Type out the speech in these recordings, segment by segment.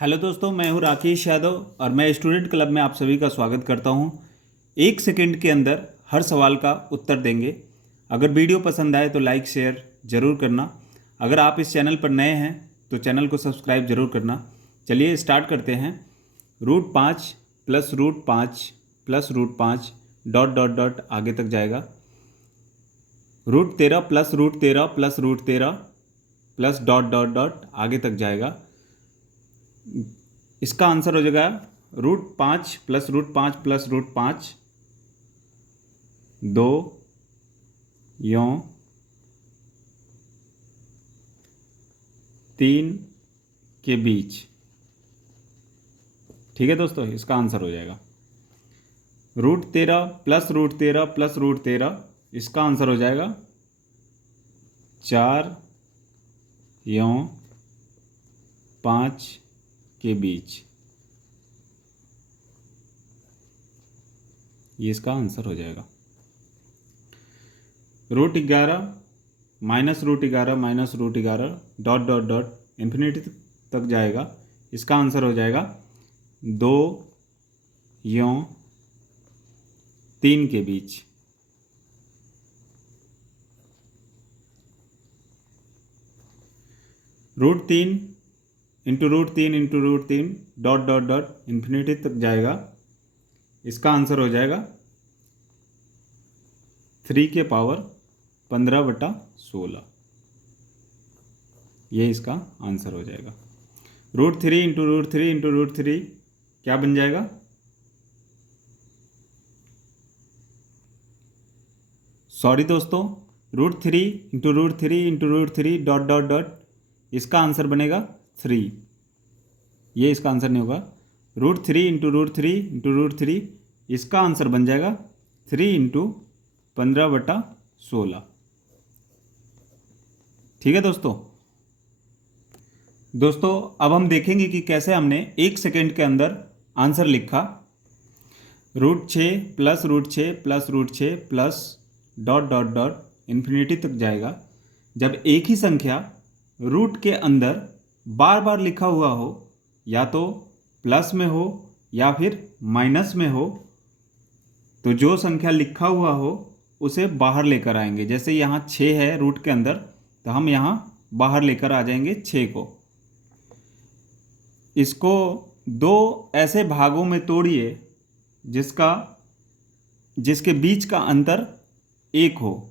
Hello दोस्तों, मैं हूं राकेश यादव और मैं स्टूडेंट क्लब में आप सभी का स्वागत करता हूं। 1 सेकंड के अंदर हर सवाल का उत्तर देंगे। अगर वीडियो पसंद आए तो लाइक शेयर ज़रूर करना। अगर आप इस चैनल पर नए हैं तो चैनल को सब्सक्राइब ज़रूर करना। चलिए स्टार्ट करते हैं। √5 plus √5 plus √5 dot dot dot आगे तक जाएगा। √13 plus √13 plus √13 plus dot dot dot आगे तक जाएगा। इसका आंसर हो जाएगा √5 प्लस √5 प्लस √5 2 यों 3 के बीच। ठीक है दोस्तों, इसका आंसर हो जाएगा √13 प्लस √13 प्लस √13। इसका आंसर हो जाएगा 4 यों 5 के बीच। ये इसका आंसर हो जाएगा। √11 minus √11 minus √11 dot dot dot infinity तक जाएगा। इसका आंसर हो जाएगा 2 यों 3 के बीच। √3 into √3 into √3 dot dot dot infinity तक जाएगा। इसका आंसर हो जाएगा 3 के पावर 15/16। ये इसका आंसर हो जाएगा। √3 इंटू √3 इंटू √3 क्या बन जाएगा? सॉरी दोस्तों, √3 into √3 into √3 dot dot dot इसका आंसर बनेगा 3। ये इसका आंसर नहीं होगा। √3 इंटू √3 इंटू √3 इसका आंसर बन जाएगा 3 इंटू 15/16। ठीक है दोस्तों, अब हम देखेंगे कि कैसे हमने 1 सेकेंड के अंदर आंसर लिखा। √6 plus √6 plus √6 plus dot dot dot infinity तक जाएगा। जब एक ही संख्या रूट के अंदर बार बार लिखा हुआ हो, या तो प्लस में हो या फिर माइनस में हो, तो जो संख्या लिखा हुआ हो उसे बाहर लेकर आएंगे। जैसे यहाँ 6 है रूट के अंदर, तो हम यहाँ बाहर लेकर आ जाएंगे 6 को। इसको दो ऐसे भागों में तोड़िए जिसके बीच का अंतर 1 हो।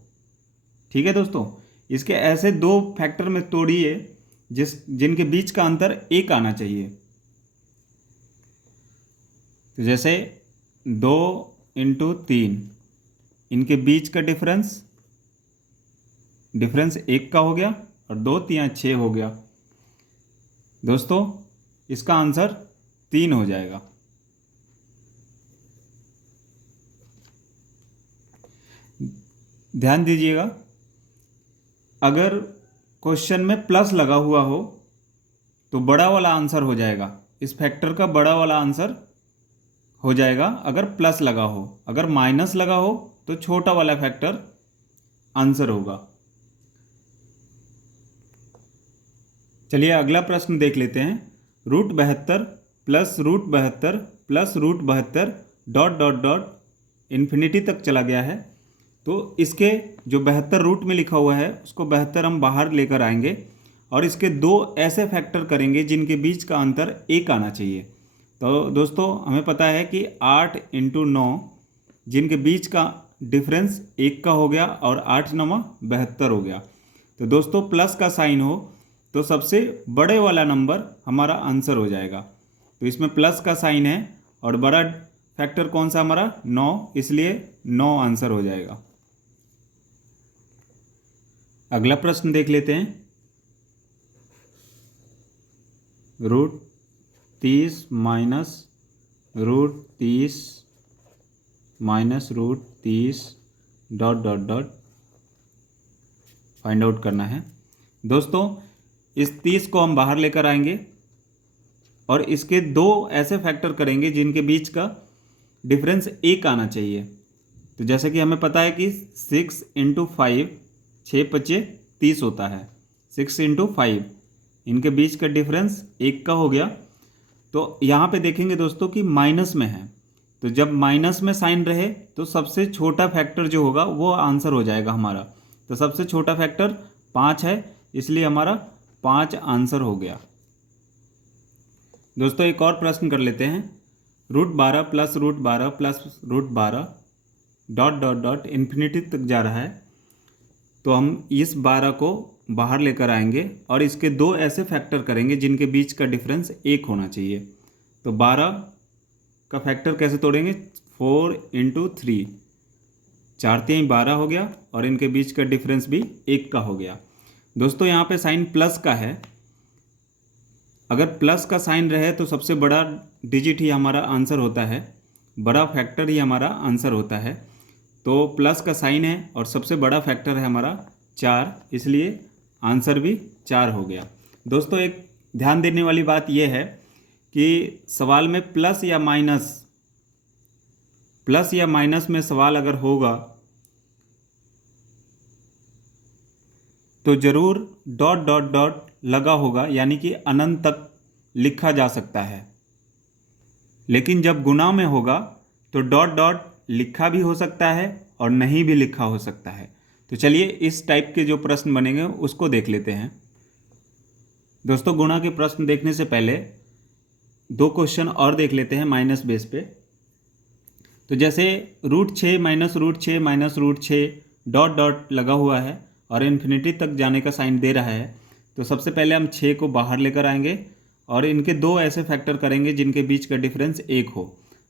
ठीक है दोस्तों, इसके ऐसे 2 फैक्टर में तोड़िए जिनके बीच का अंतर 1 आना चाहिए। तो जैसे 2 इंटू 3, इनके बीच का डिफरेंस 1 का हो गया और 2 3 6 हो गया। दोस्तों, इसका आंसर 3 हो जाएगा। ध्यान दीजिएगा, अगर क्वेश्चन में प्लस लगा हुआ हो तो बड़ा वाला आंसर हो जाएगा। इस फैक्टर का बड़ा वाला आंसर हो जाएगा अगर प्लस लगा हो। अगर माइनस लगा हो तो छोटा वाला फैक्टर आंसर होगा। चलिए अगला प्रश्न देख लेते हैं। √72 plus √72 plus √72 dot dot dot infinity तक चला गया है। तो इसके जो 72 रूट में लिखा हुआ है उसको 72 हम बाहर लेकर आएंगे और इसके 2 ऐसे फैक्टर करेंगे जिनके बीच का अंतर 1 आना चाहिए। तो दोस्तों, हमें पता है कि 8 इंटू 9, जिनके बीच का डिफरेंस 1 का हो गया और 8 9 72 हो गया। तो दोस्तों, प्लस का साइन हो तो सबसे बड़े वाला नंबर हमारा आंसर हो जाएगा। तो इसमें प्लस का साइन है और बड़ा फैक्टर कौन सा हमारा 9, इसलिए 9 आंसर हो जाएगा। अगला प्रश्न देख लेते हैं। √30 minus √30 minus √30 dot dot dot find out करना है। दोस्तों, इस 30 को हम बाहर लेकर आएंगे और इसके 2 ऐसे फैक्टर करेंगे जिनके बीच का डिफरेंस 1 आना चाहिए। तो जैसे कि हमें पता है कि 6 इंटू 5 6 5 30 होता है। 6 इंटू 5, इनके बीच का डिफरेंस 1 का हो गया। तो यहाँ पे देखेंगे दोस्तों कि माइनस में है, तो जब माइनस में साइन रहे तो सबसे छोटा फैक्टर जो होगा वो आंसर हो जाएगा हमारा। तो सबसे छोटा फैक्टर 5 है, इसलिए हमारा 5 आंसर हो गया। दोस्तों एक और प्रश्न कर लेते हैं। √12 plus √12 plus √12 dot dot dot infinity तक जा रहा है, तो हम इस 12 को बाहर लेकर आएंगे और इसके दो ऐसे फैक्टर करेंगे जिनके बीच का डिफरेंस 1 होना चाहिए। तो 12 का फैक्टर कैसे तोड़ेंगे? 4 × 3, 4 3 12 हो गया और इनके बीच का डिफरेंस भी 1 का हो गया। दोस्तों यहाँ पे साइन प्लस का है, अगर प्लस का साइन रहे तो सबसे बड़ा डिजिट ही हमारा आंसर होता है, बड़ा फैक्टर ही हमारा आंसर होता है। तो प्लस का साइन है और सबसे बड़ा फैक्टर है हमारा 4, इसलिए आंसर भी 4 हो गया। दोस्तों एक ध्यान देने वाली बात यह है कि सवाल में प्लस या माइनस में सवाल अगर होगा तो ज़रूर डॉट डॉट डॉट लगा होगा, यानी कि अनंत तक लिखा जा सकता है। लेकिन जब गुणा में होगा तो डॉट डॉट लिखा भी हो सकता है और नहीं भी लिखा हो सकता है। तो चलिए इस टाइप के जो प्रश्न बनेंगे उसको देख लेते हैं। दोस्तों गुणा के प्रश्न देखने से पहले 2 क्वेश्चन और देख लेते हैं माइनस बेस पे। तो जैसे √6 माइनस √6 माइनस √6 डॉट डॉट लगा हुआ है और इन्फिनिटी तक जाने का साइन दे रहा है, तो सबसे पहले हम 6 को बाहर लेकर आएंगे और इनके दो ऐसे फैक्टर करेंगे जिनके बीच का डिफरेंस 1 हो।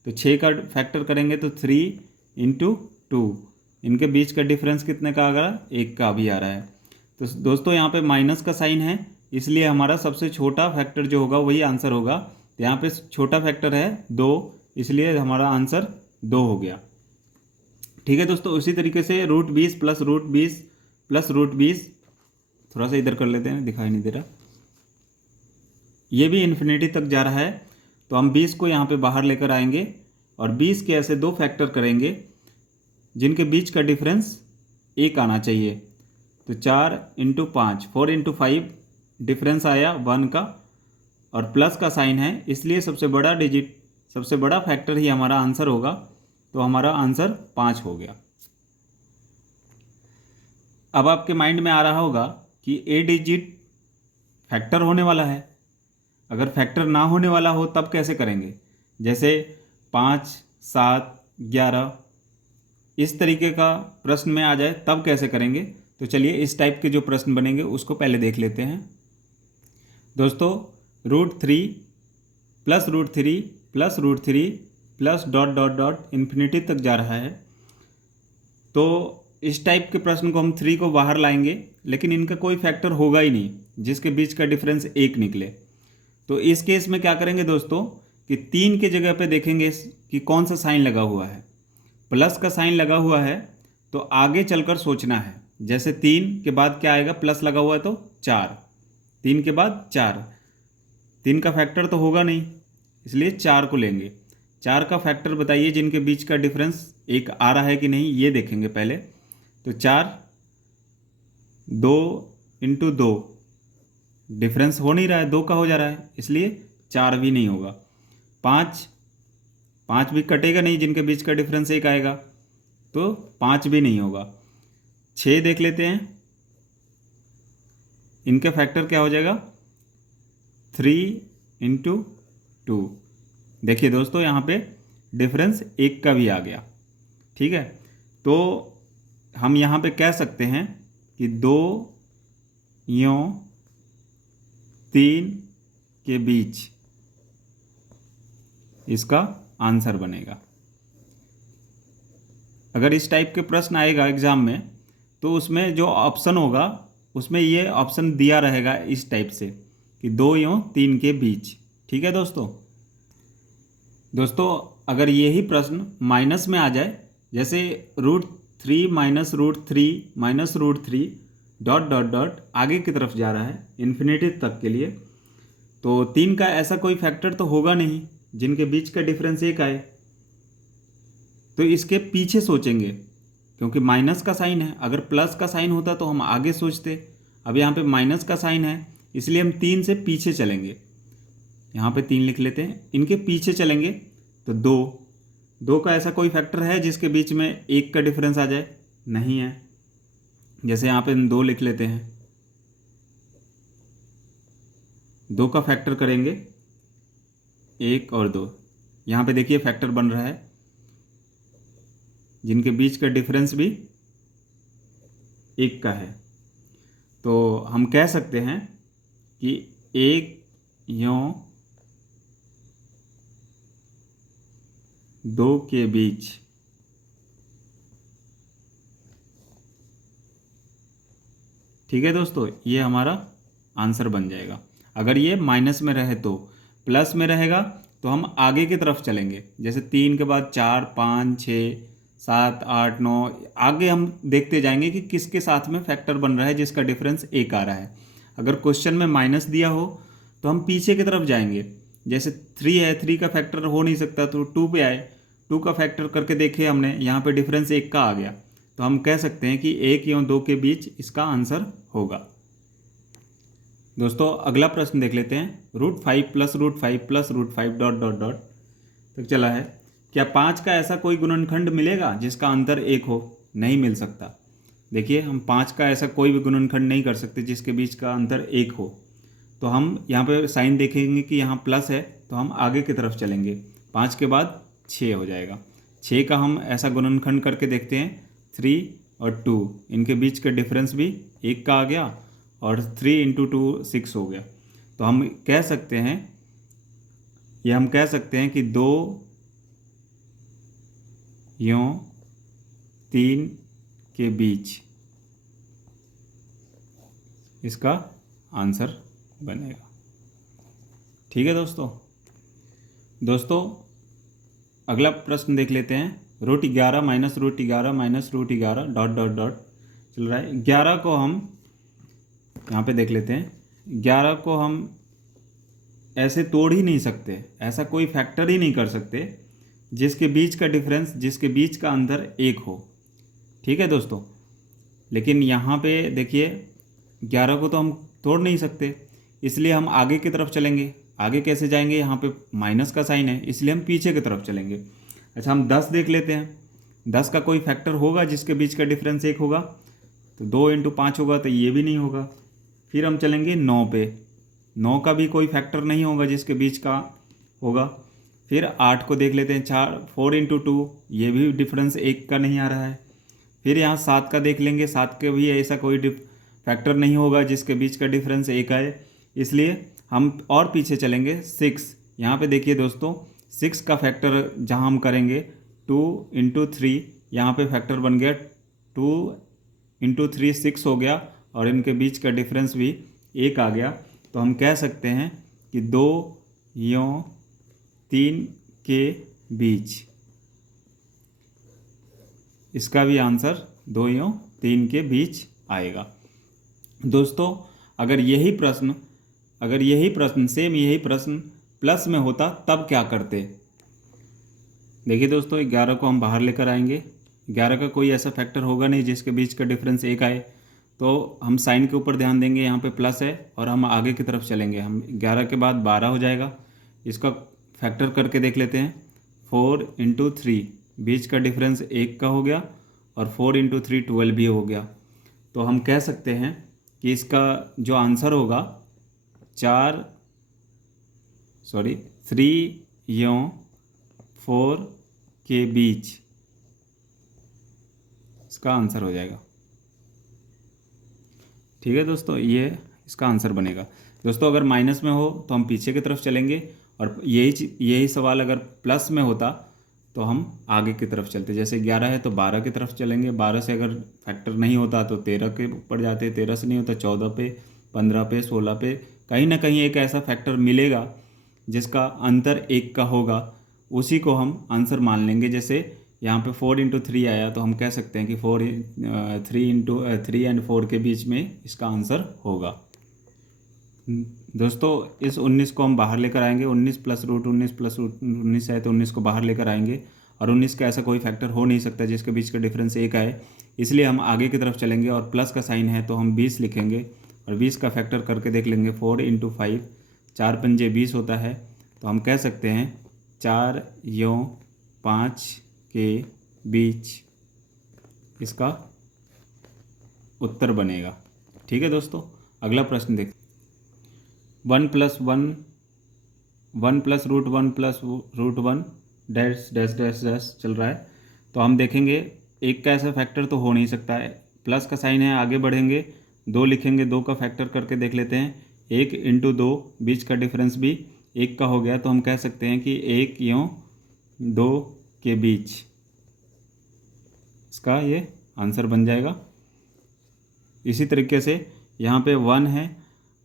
तो 6 का फैक्टर करेंगे तो 3 × 2, इनके बीच का डिफरेंस कितने का आ रहा? 1 का भी आ रहा है। तो दोस्तों यहाँ पे माइनस का साइन है, इसलिए हमारा सबसे छोटा फैक्टर जो होगा वही आंसर होगा। तो यहाँ पे छोटा फैक्टर है 2, इसलिए हमारा आंसर 2 हो गया। ठीक है दोस्तों, उसी तरीके से √20 प्लस √20 प्लस √20, थोड़ा सा इधर कर लेते हैं, दिखाई नहीं दे रहा, ये भी इन्फिनिटी तक जा रहा है। तो हम 20 को यहाँ पे बाहर लेकर आएंगे और 20 के ऐसे 2 फैक्टर करेंगे जिनके बीच का डिफरेंस 1 आना चाहिए। तो 4 × 5, 4 × 5 डिफरेंस आया 1 का और प्लस का साइन है, इसलिए सबसे बड़ा डिजिट, सबसे बड़ा फैक्टर ही हमारा आंसर होगा। तो हमारा आंसर 5 हो गया। अब आपके माइंड में आ रहा होगा कि ए डिजिट फैक्टर होने वाला है, अगर फैक्टर ना होने वाला हो तब कैसे करेंगे? जैसे 5, 7, 11 इस तरीके का प्रश्न में आ जाए तब कैसे करेंगे? तो चलिए इस टाइप के जो प्रश्न बनेंगे उसको पहले देख लेते हैं। दोस्तों √3 plus √3 plus √3 plus dot dot dot infinity तक जा रहा है। तो इस टाइप के प्रश्न को हम 3 को बाहर लाएंगे, लेकिन इनका कोई फैक्टर होगा ही नहीं जिसके बीच का डिफरेंस 1 निकले। तो इस केस में क्या करेंगे दोस्तों कि 3 के जगह पे देखेंगे कि कौन सा साइन लगा हुआ है। प्लस का साइन लगा हुआ है तो आगे चलकर सोचना है, जैसे 3 के बाद क्या आएगा? प्लस लगा हुआ है तो 4, 3 के बाद 4, 3 का फैक्टर तो होगा नहीं, इसलिए 4 को लेंगे। 4 का फैक्टर बताइए जिनके बीच का डिफरेंस 1 आ रहा है कि नहीं, ये देखेंगे पहले। तो 4 2 × 2 डिफरेंस हो नहीं रहा है, 2 का हो जा रहा है, इसलिए 4 भी नहीं होगा। 5 भी कटेगा नहीं, जिनके बीच का डिफरेंस 1 आएगा, तो 5 भी नहीं होगा। 6 देख लेते हैं, इनका फैक्टर क्या हो जाएगा? 3 × 2। देखिए दोस्तों यहाँ पे डिफरेंस 1 का भी आ गया। ठीक है, तो हम यहाँ पे कह सकते हैं कि 2 यों 3 के बीच इसका आंसर बनेगा। अगर इस टाइप के प्रश्न आएगा एग्जाम में तो उसमें जो ऑप्शन होगा उसमें ये ऑप्शन दिया रहेगा इस टाइप से कि 2 यों 3 के बीच। ठीक है दोस्तों अगर यही प्रश्न माइनस में आ जाए, जैसे √3 minus √3 minus √3 dot dot dot आगे की तरफ जा रहा है इन्फिनिटी तक के लिए, तो 3 का ऐसा कोई फैक्टर तो होगा नहीं जिनके बीच का डिफरेंस 1 आए। तो इसके पीछे सोचेंगे, क्योंकि माइनस का साइन है, अगर प्लस का साइन होता तो हम आगे सोचते। अब यहाँ पे माइनस का साइन है, इसलिए हम 3 से पीछे चलेंगे। यहाँ पे 3 लिख लेते हैं। इनके पीछे चलेंगे तो 2 का ऐसा कोई फैक्टर है जिसके बीच में 1 का डिफरेंस आ जाए? नहीं है। जैसे यहाँ पे 2 लिख लेते हैं, 2 का फैक्टर करेंगे 1 और 2। यहाँ पे देखिए फैक्टर बन रहा है जिनके बीच का डिफरेंस भी 1 का है। तो हम कह सकते हैं कि 1 यों 2 के बीच ठीक है दोस्तों, ये हमारा आंसर बन जाएगा। अगर ये माइनस में रहे तो, प्लस में रहेगा तो हम आगे की तरफ चलेंगे। जैसे 3 के बाद 4, 5, 6, 7, 8, 9, आगे हम देखते जाएंगे कि किसके साथ में फैक्टर बन रहा है जिसका डिफरेंस 1 आ रहा है। अगर क्वेश्चन में माइनस दिया हो तो हम पीछे की तरफ जाएंगे। जैसे 3 है, 3 का फैक्टर हो नहीं सकता तो 2 पे आए, 2 का फैक्टर करके देखे हमने, यहाँ पे डिफरेंस 1 का आ गया। तो हम कह सकते हैं कि 1 या 2 के बीच इसका आंसर होगा। दोस्तों अगला प्रश्न देख लेते हैं। √5 + √5 + √5 डॉट डॉट डॉट तक चला है। क्या 5 का ऐसा कोई गुणनखंड मिलेगा जिसका अंतर 1 हो? नहीं मिल सकता। देखिए हम 5 का ऐसा कोई भी गुणनखंड नहीं कर सकते जिसके बीच का अंतर 1 हो। तो हम यहाँ पे साइन देखेंगे कि यहाँ प्लस है तो हम आगे की तरफ चलेंगे। 5 के बाद 6 हो जाएगा। 6 का हम ऐसा गुणनखंड करके देखते हैं, 3 और 2, इनके बीच का डिफरेंस भी 1 का आ गया और 3 × 2 6 हो गया। तो हम कह सकते हैं, ये हम कह सकते हैं कि 2 यों 3 के बीच इसका आंसर बनेगा। ठीक है दोस्तों अगला प्रश्न देख लेते हैं। √11 - √11 - √11 डॉट डॉट डॉट चल रहा है। 11 को हम यहाँ पे देख लेते हैं। 11 को हम ऐसे तोड़ ही नहीं सकते, ऐसा कोई फैक्टर ही नहीं कर सकते जिसके बीच का डिफरेंस, जिसके बीच का अंतर 1 हो। ठीक है दोस्तों, लेकिन यहाँ पे देखिए 11 को तो हम तोड़ नहीं सकते, इसलिए हम आगे की तरफ चलेंगे। आगे कैसे जाएंगे? यहाँ पे माइनस का साइन है, इसलिए हम पीछे की तरफ चलेंगे। अच्छा हम 10 देख लेते हैं। 10 का कोई फैक्टर होगा जिसके बीच का डिफरेंस 1 होगा? तो 2 × 5 होगा, तो ये भी नहीं होगा। फिर हम चलेंगे 9 पे। 9 का भी कोई फैक्टर नहीं होगा जिसके बीच का होगा। फिर 8 को देख लेते हैं। 4 × 2, ये भी डिफरेंस 1 का नहीं आ रहा है। फिर यहाँ 7 का देख लेंगे। 7 के भी ऐसा कोई फैक्टर नहीं होगा जिसके बीच का डिफरेंस 1 आए, इसलिए हम और पीछे चलेंगे। 6, यहाँ पे देखिए दोस्तों 6 का फैक्टर जहाँ हम करेंगे 2 × 3, यहाँ पे फैक्टर बन गया 2 × 3 6 हो गया और इनके बीच का डिफरेंस भी 1 आ गया। तो हम कह सकते हैं कि 2 यों 3 के बीच इसका भी आंसर 2 यों 3 के बीच आएगा। दोस्तों अगर यही प्रश्न सेम यही प्रश्न प्लस में होता तब क्या करते? देखिए दोस्तों 11 को हम बाहर लेकर आएंगे। 11 का कोई ऐसा फैक्टर होगा नहीं जिसके बीच का डिफरेंस 1 आए, तो हम साइन के ऊपर ध्यान देंगे। यहाँ पे प्लस है और हम आगे की तरफ चलेंगे। हम 11 के बाद 12 हो जाएगा। इसका फैक्टर करके देख लेते हैं। 4 × 3, बीच का डिफरेंस 1 का हो गया और 4 × 3 12 भी हो गया। तो हम कह सकते हैं कि इसका जो आंसर होगा 3 यों 4 के बीच इसका आंसर हो जाएगा। ठीक है दोस्तों, ये इसका आंसर बनेगा। दोस्तों अगर माइनस में हो तो हम पीछे की तरफ चलेंगे और यही सवाल अगर प्लस में होता तो हम आगे की तरफ चलते। जैसे 11 है तो 12 की तरफ चलेंगे। 12 से अगर फैक्टर नहीं होता तो 13 के ऊपर जाते। 13 से नहीं होता 14 पे, 15 पे, 16 पे, कहीं ना कहीं एक ऐसा फैक्टर मिलेगा जिसका अंतर 1 का होगा, उसी को हम आंसर मान लेंगे। जैसे यहाँ पे 4 × 3 आया तो हम कह सकते हैं कि 3 और 4 के बीच में इसका आंसर होगा। दोस्तों इस 19 को हम बाहर लेकर आएंगे। 19 + √19 है तो 19 को बाहर लेकर आएंगे और 19 का ऐसा कोई फैक्टर हो नहीं सकता जिसके बीच का डिफरेंस 1 आए, इसलिए हम आगे की तरफ चलेंगे और प्लस का साइन है तो हम 20 लिखेंगे और 20 का फैक्टर करके देख लेंगे 4 × 5, 4 पंजे 20 होता है। तो हम कह सकते हैं 4 यों 5 के बीच इसका उत्तर बनेगा। ठीक है दोस्तों, अगला प्रश्न देख। 1 + 1 1 + √1 + √1 डैश डैश डैश डैश चल रहा है। तो हम देखेंगे एक का ऐसा फैक्टर तो हो नहीं सकता है, प्लस का साइन है, आगे बढ़ेंगे 2 लिखेंगे, 2 का फैक्टर करके देख लेते हैं। 1 × 2 बीच का डिफरेंस भी 1 का हो गया, तो हम कह सकते हैं कि 1 यों 2 के बीच इसका ये आंसर बन जाएगा। इसी तरीके से यहाँ पे 1 है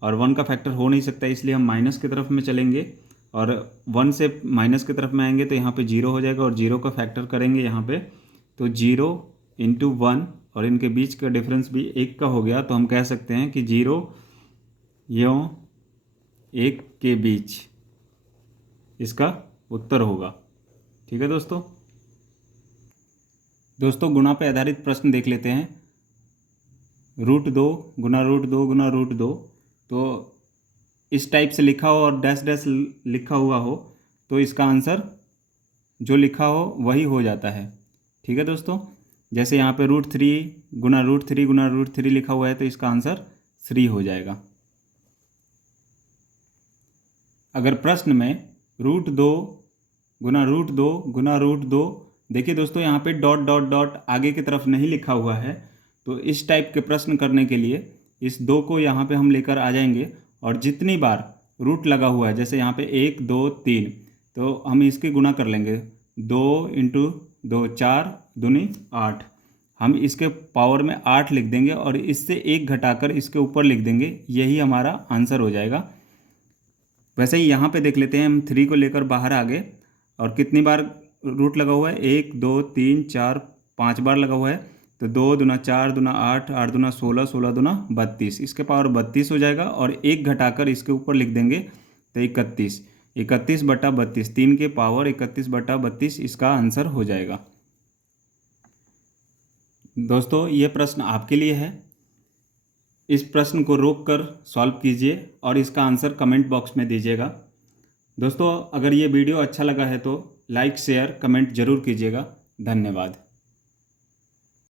और 1 का फैक्टर हो नहीं सकता, इसलिए हम माइनस की तरफ में चलेंगे और 1 से माइनस की तरफ में आएंगे तो यहाँ पे 0 हो जाएगा और 0 का फैक्टर करेंगे यहाँ पे, तो 0 × 1 और इनके बीच का डिफरेंस भी 1 का हो गया। तो हम कह सकते हैं कि 0 यों 1 के बीच इसका उत्तर होगा। ठीक है दोस्तों, गुणा पे आधारित प्रश्न देख लेते हैं। √2 गुना √2 गुना √2, तो इस टाइप से लिखा हो और डैश डैश लिखा हुआ हो तो इसका आंसर जो लिखा हो वही हो जाता है। ठीक है दोस्तों, जैसे यहाँ पे √3 गुना √3 गुना √3 लिखा हुआ है तो इसका आंसर 3 हो जाएगा। अगर प्रश्न में √2 गुना √2 गुना √2, देखिए दोस्तों यहाँ पे डॉट डॉट डॉट आगे की तरफ नहीं लिखा हुआ है, तो इस टाइप के प्रश्न करने के लिए इस 2 को यहाँ पे हम लेकर आ जाएंगे और जितनी बार रूट लगा हुआ है, जैसे यहाँ पे 1 2 3, तो हम इसकी गुणा कर लेंगे। 2 × 2 4 दूनी 8, हम इसके पावर में 8 लिख देंगे और इससे 1 घटाकर इसके ऊपर लिख देंगे, यही हमारा आंसर हो जाएगा। वैसे ही यहाँ पे देख लेते हैं, हम 3 को लेकर बाहर आ गए और कितनी बार रूट लगा हुआ है, 1 2 3 4 5 बार लगा हुआ है, तो 2 दूना 4 दूना 8 8 दूना 16 16 दूना 32, इसके पावर 32 हो जाएगा और 1 घटाकर इसके ऊपर लिख देंगे तो 31 31/32, 3 के पावर 31/32 इसका आंसर हो जाएगा। दोस्तों ये प्रश्न आपके लिए है, इस प्रश्न को रोक कर सॉल्व कीजिए और इसका आंसर कमेंट बॉक्स में दीजिएगा। दोस्तों अगर ये वीडियो अच्छा लगा है तो लाइक शेयर कमेंट ज़रूर कीजिएगा। धन्यवाद।